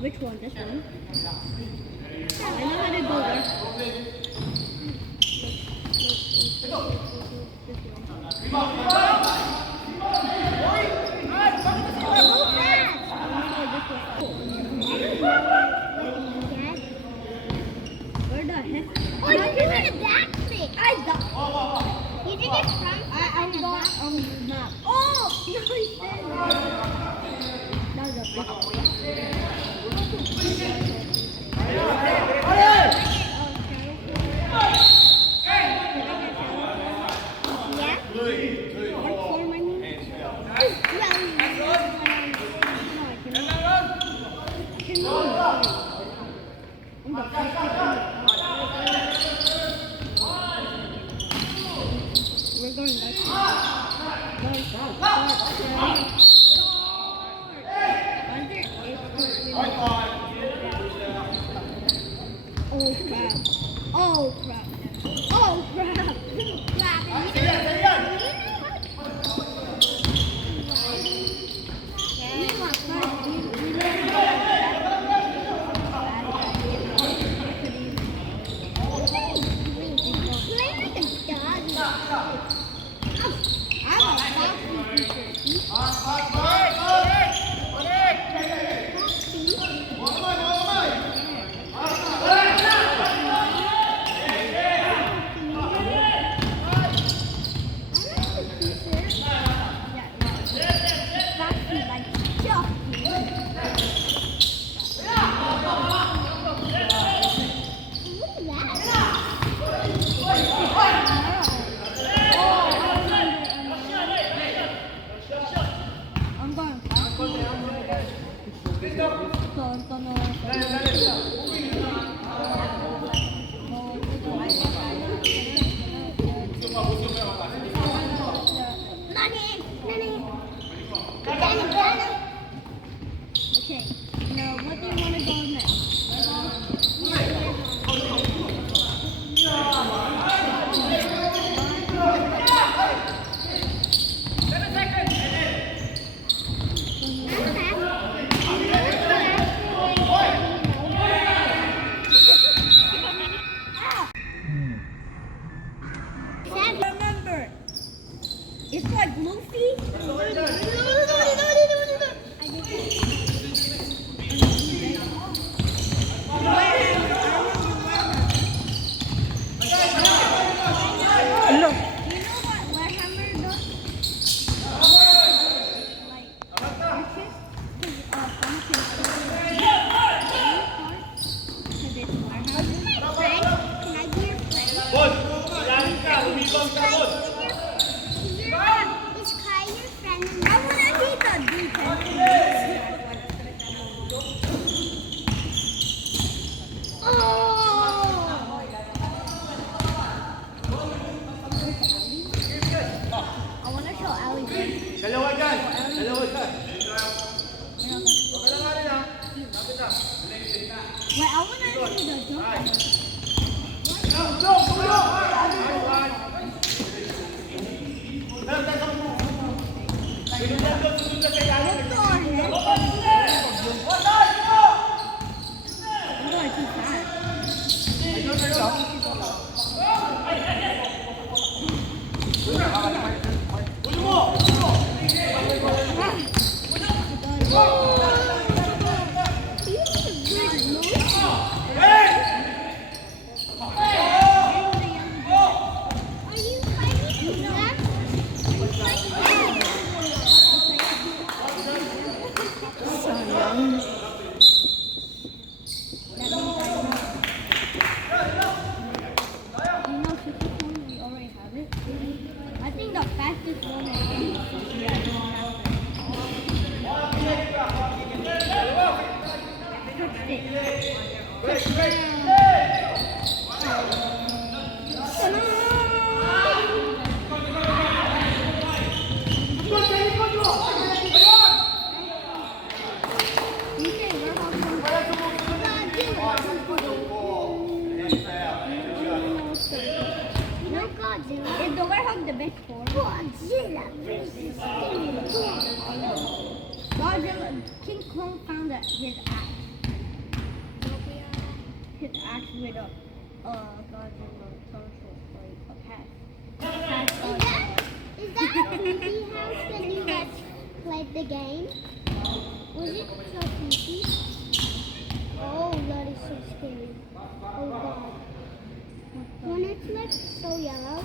Which one? This one? I know how to go there. Where the heck? Oh, you did it back thing. You did it front. I'm not on the map. Oh, no, you didn't. That was a big We're going back. Oh crap. Oh crap. Oh crap. Okay, now what do you want to go next? Remember, it's like Luffy. Dalawa dyan. Dalawa dyan. Well, I want to I think the fastest one is Is the warehouse the best for? Godzilla versus Godzilla. King Kong found his axe. His axe with a Godzilla social like a pet. Is that a creepy house that you guys played the game? Was it so creepy? Oh, that is so scary. Oh god. When it's like so yellow.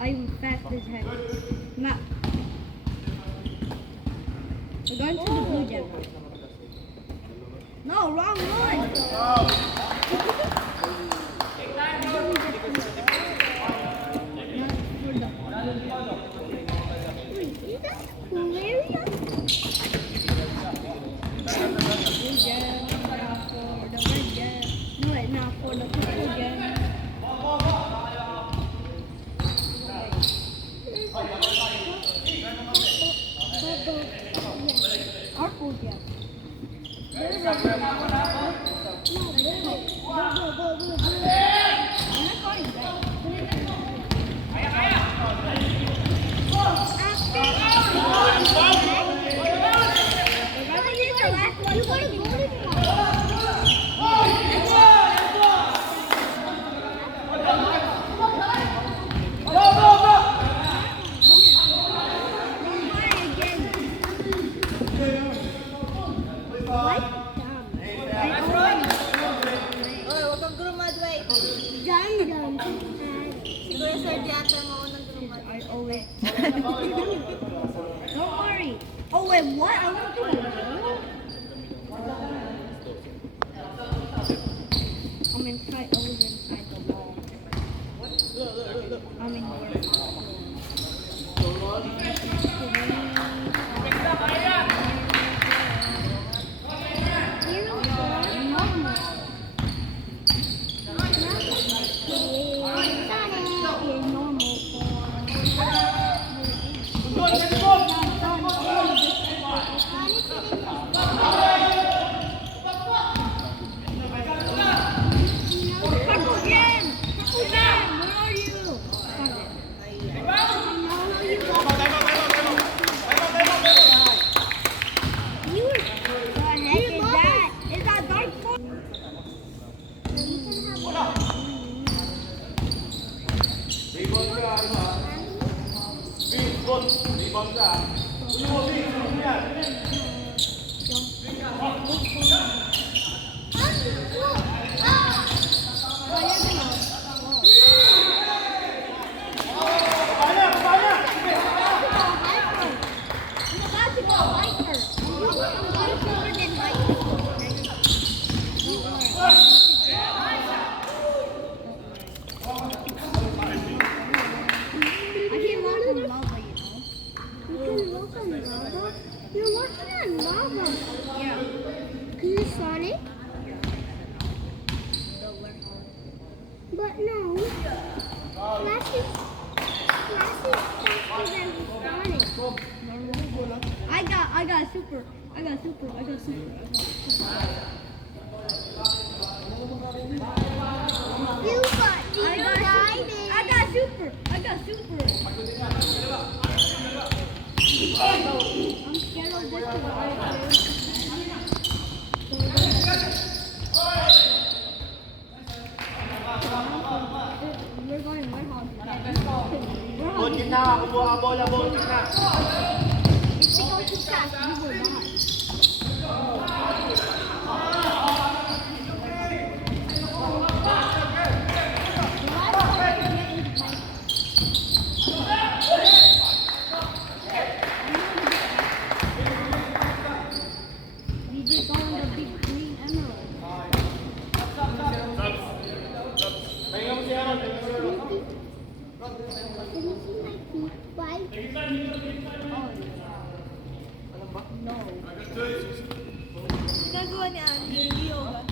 I'm fast as heck. Map. We're going to the blue gem. No, wrong one. Is that cool area? Blue gem, now for the red gem. No, wait, now for the purple gem. Purple gem. I'm not calling Gundam. Siguro Sir Theater mo unang tulungan. I always. Don't worry. Oh wait, what? I want to. I'm inside. I was inside the wall. I'm in your Rebound ka. Ulo mo, Vic. Ulo mo yan. You're working on lava. Yeah. Can you Sonic? But no. Flash is faster than Sonic. I got super. I got super. You got I got super. I got super. I'm scared of this one. We're going to my house. Ball gitna. Kumuha ka bola. Ball gitna. If we go too fast, we will die. We just got on the big green emerald. Pahinga mo si Aaron. Can you see my feet? Why? No. Gagawa niya ang yoga.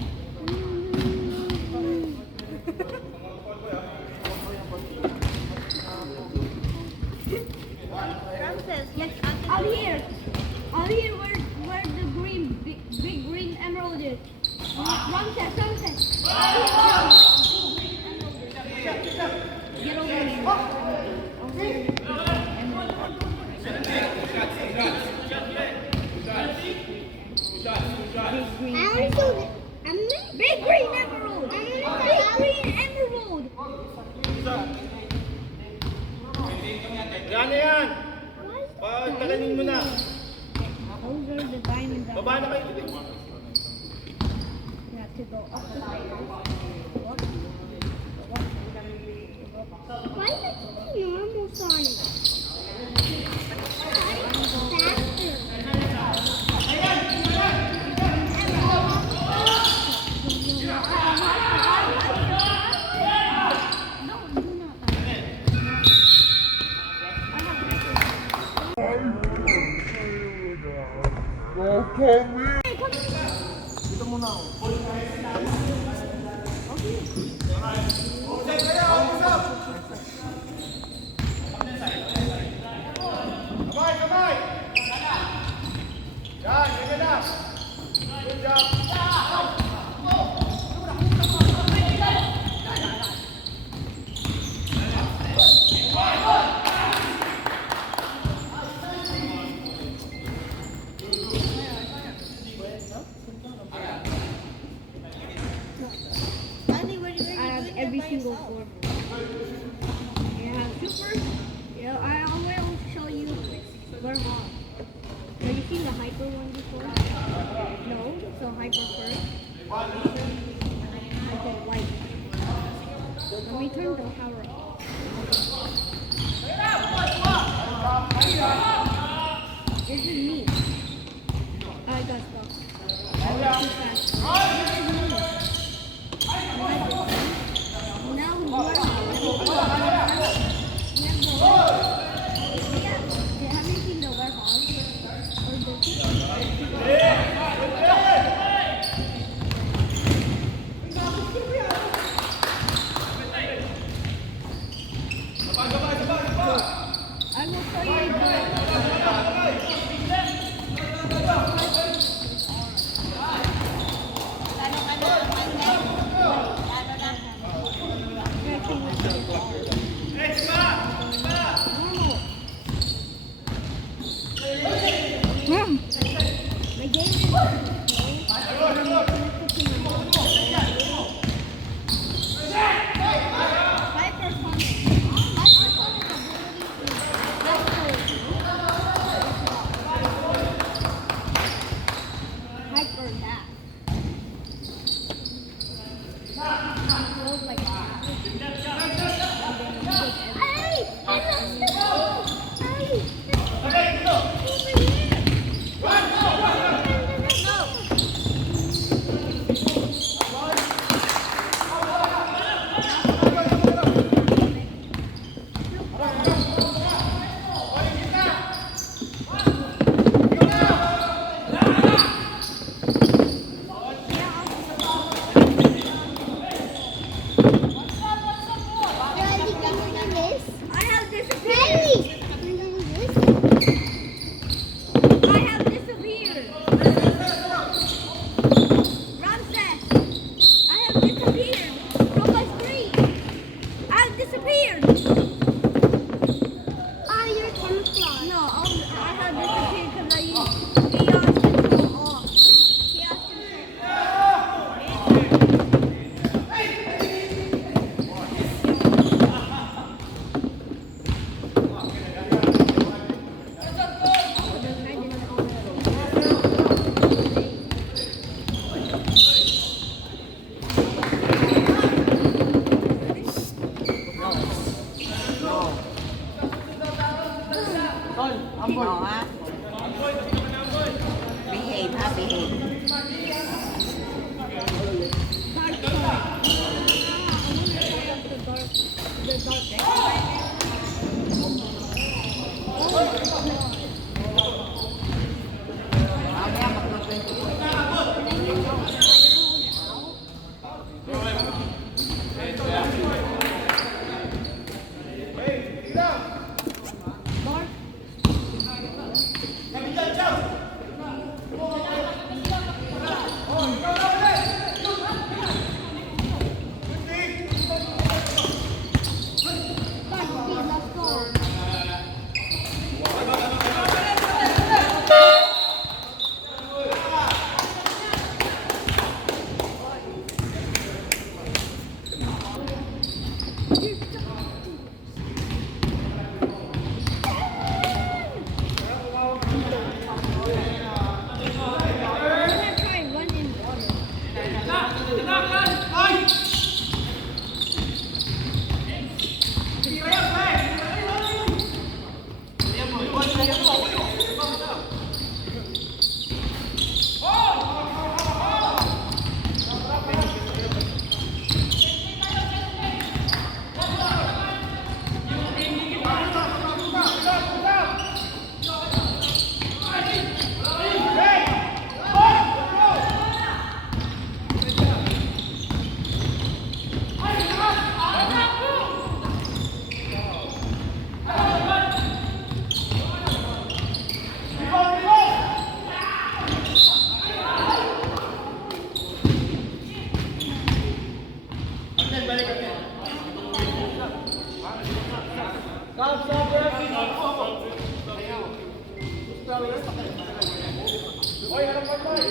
Frances, Yes, out here. Out here where the green, big green emerald is. One set. Get over here. Over here. I only showed it. Big green emerald. Big green emerald. Yan na yan. Pagtagalin mo na. Those are the diamonds. Baba na kayo. We have to go up the stairs. Why is it normal Sonic? Kamay! Yan, ganyan na. Good job. I have every single form. You have super. Yeah, I will show you where hot. Have you seen the hyper one before? No, so hyper first. Okay, white. Let me turn the power off. This is me. I got stuck. I went too fast. This is me. Now we are. Have you seen the warehouse? Or the I will show you Mom, my game is hyper that. Like hey, I lost the ball. Hey, over here. I have disappeared. I have disappeared. Ramses, I have disappeared from my screen. I have disappeared. You're camouflage. No, I have disappeared because I used chaos control off. Chaos Ồ ha. Behave ha, behave. Mamaya mag-20.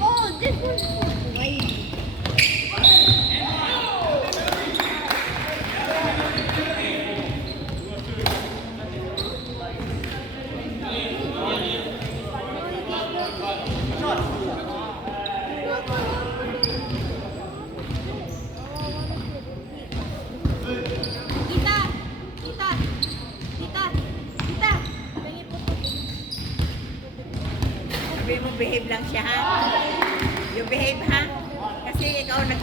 Oh, this one's for Brady. Tita! Tita! Tita! Tita! Pengi po po. Sabi mo, behave lang siya, ha? You behave, ha? Kasi ikaw nag...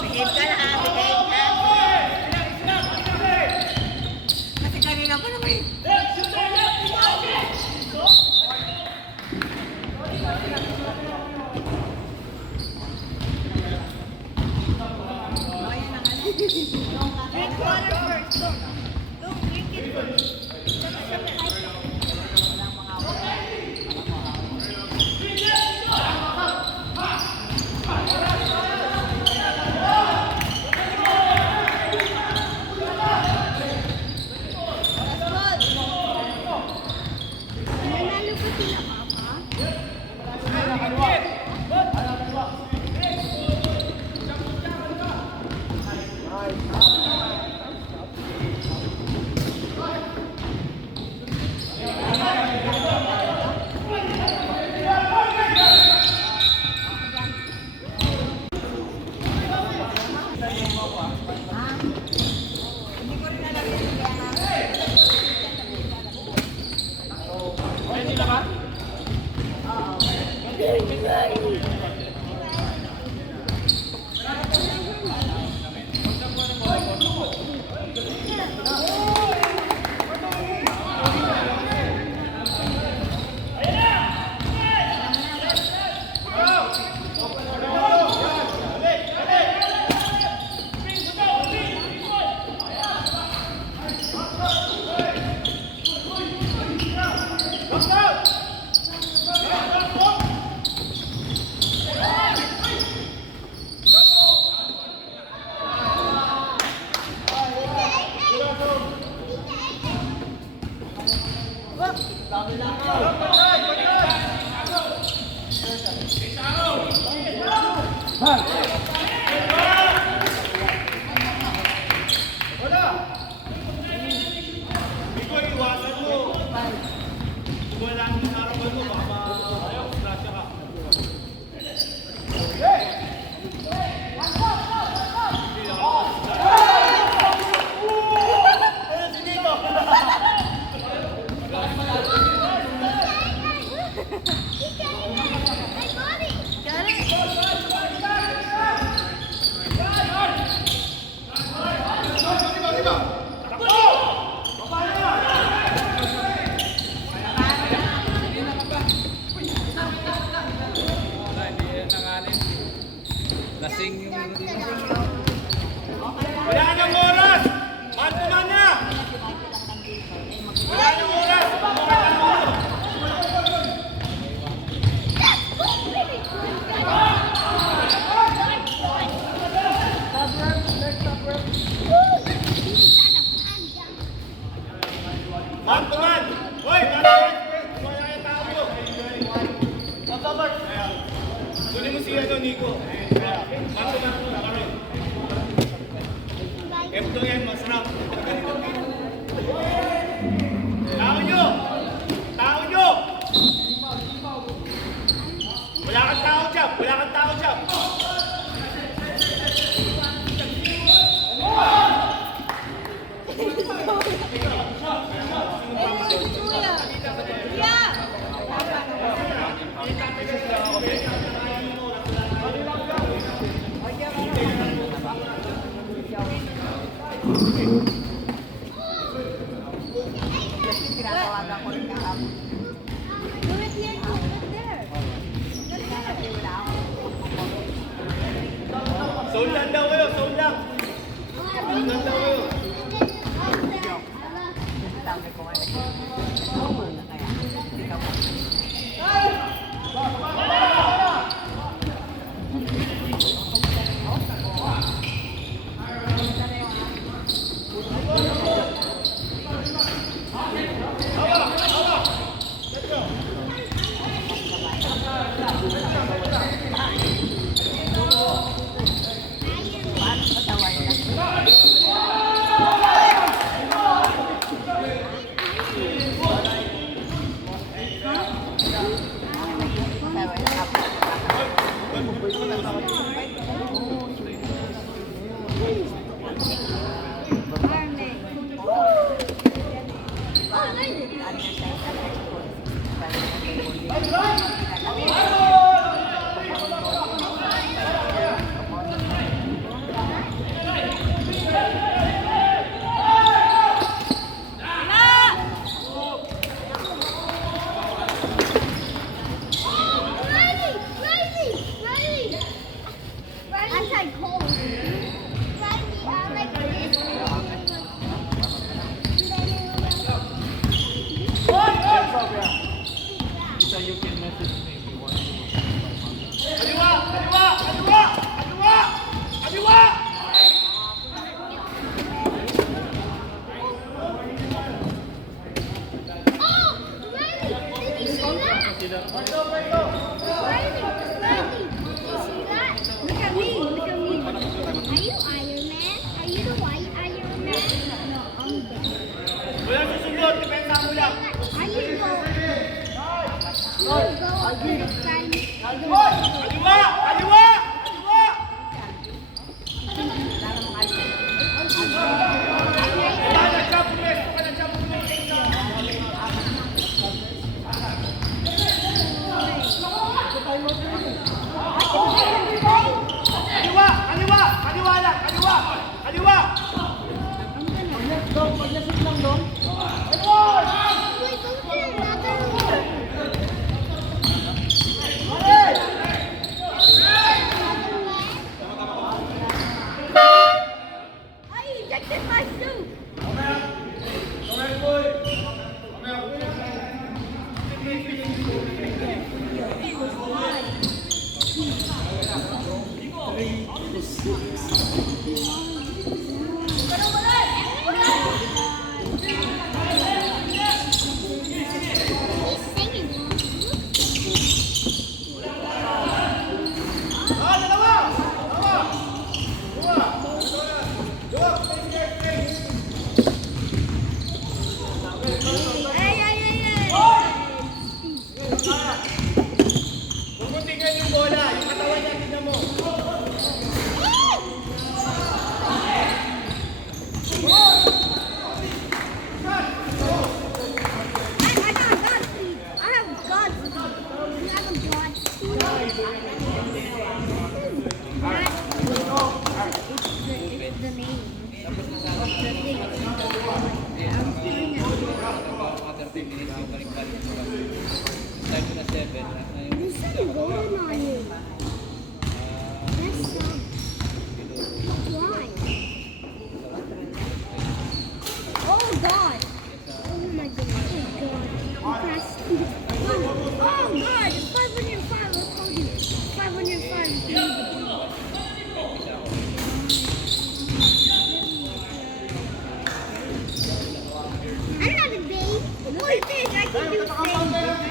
Behave ka na, ha? Behave, ha? Kasi kanina pa naman eh. Drink water first. Don't drink it first. Nanalo po sila, Papa. Ikaw, iwasan mo. Wala nang harapan mo, baka grasya ka. Lasing yung Wala nang oras! Man-to-man na! Wala nang oras! Man-to-man! Hoy! Man-to-man! Wala yung tao mo! Pagkabart! mo si ano, Nico. Bato na ako, Karen. Epto yan, masarap. Tao nyo! Tao nyo! Wala kang tao dyan! Wala kang tao dyan! Tinatawagan ko rin kahapon. Do it here, do it there. Soul lang daw kayo, soul lang! Soul lang daw kayo! Sabi ko nga na kaya. Hindi ka po. Kaliwa! Kaliwa! Kaliwa! Kaliwa! Kaliwa! Look at me, look at me. Are you Iron Man? Are you the white Iron Man? No, I'm the Wala susunod, depensa mo lang. Are you go? You go up to the sky. Kaliwa! Kaliwa! Kaliwa! Baka na siya, pulis! Baka na siya, pulis! Kaliwa! Kaliwa! Kaliwa lang! Kaliwa! Kaliwa! Wait, go to another one. I ejected my suit. He's singing. Dalawa! Dalawa! Dalawa! Hey, hey, hey, hey. Huwag mo tingnan yung bola, yung katawan niya, tingnan mo. I got God's feet. I have God's feet. You have a god. It's the name of the thing. I'm putting it. After 10 minutes, yung balik-balik mo lang. Time ko na 7. There's some golden on you. That's some. Why? Oh, God. Oh my goodness. Oh god. Press. Oh, God. 505. I told you. 505 is the I'm not a babe. Look at this. I can do things.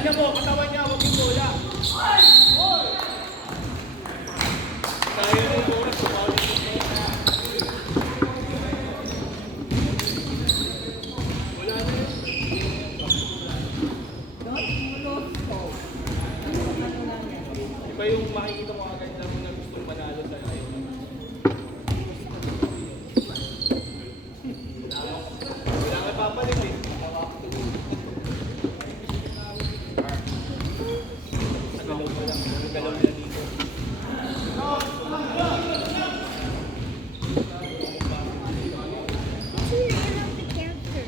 Kanya mo, katawan niya, huwag yung bola. Tayo ng oras, sumali yung bola. Wala na yun. Iba yung makikita mo agad lang na gustong manalo sa ayaw na. Wala nga papalit eh. Nagalaw pa lang. Nagalaw nila dito. What's the name of the character?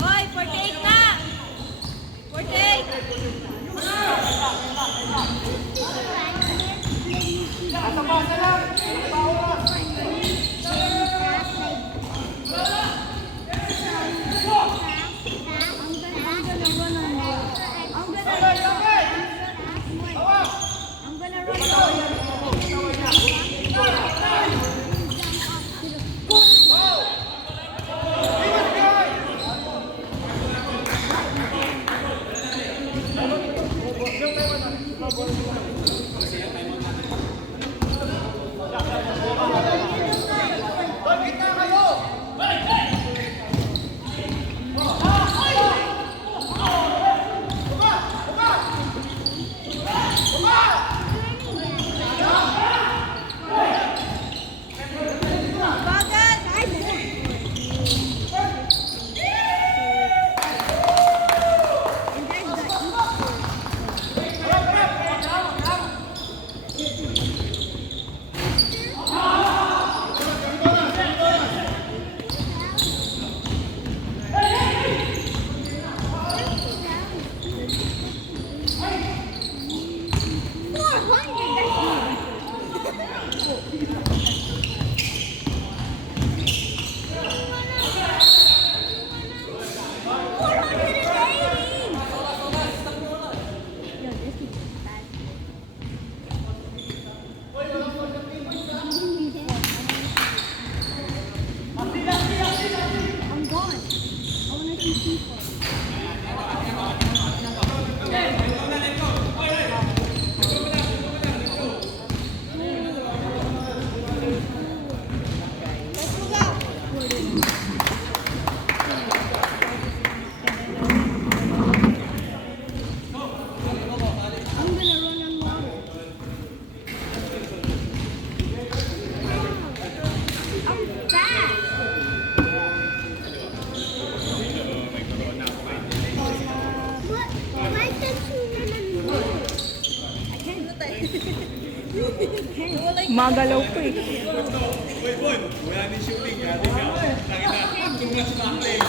Hoy, 48 na! 48! I'm gonna run. I'm gone. I wanna see people. I'm gonna run on water. I'm fast. Why can't you run and move? Magalaw ko eh. Uy, Bon, wala ni shooting. Nakita, too much backling.